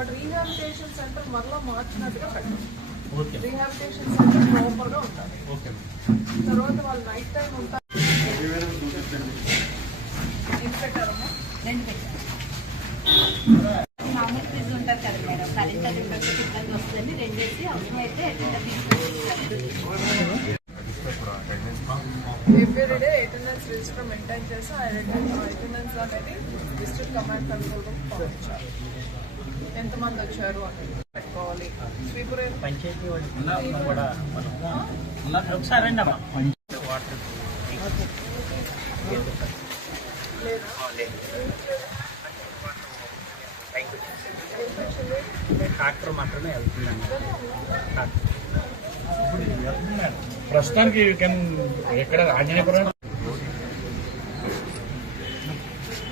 But rehabilitation centre మరలా మార్చినట్టుగా పెట్టాలి. Rehabilitation centre proper గా ఉండాలి. తర్వాత వాళ్ళు నైట్ టైం ఉంటారు. ఏం పెట్టారమ్మా? మామూలు ఫీజు ఉంటారు కదా మేడం, కరెంట్ అది ఇబ్బంది వస్తుంది. రెండేసి అవసరమైతే ఎవ్రీడే అటెండెన్స్ రిజిస్టర్ మెయింటైన్ చేసి ఆ అటెండెన్స్ అనేది డిస్ట్రిక్ట్ కమాండ్ కంట్రోల్ రూమ్ పంపించాలి. ఎంతమంది వచ్చారు అనేది పెట్టుకోవాలి. స్వీపర్ పంచాయతీ వాళ్ళు కూడా ఒకసారి రండి అమ్మా. వాటర్ ట్రాక్టర్ మాత్రమే వెళ్తుందండి. ప్రస్తుతానికి ఎక్కడ ఆంజనేయపురం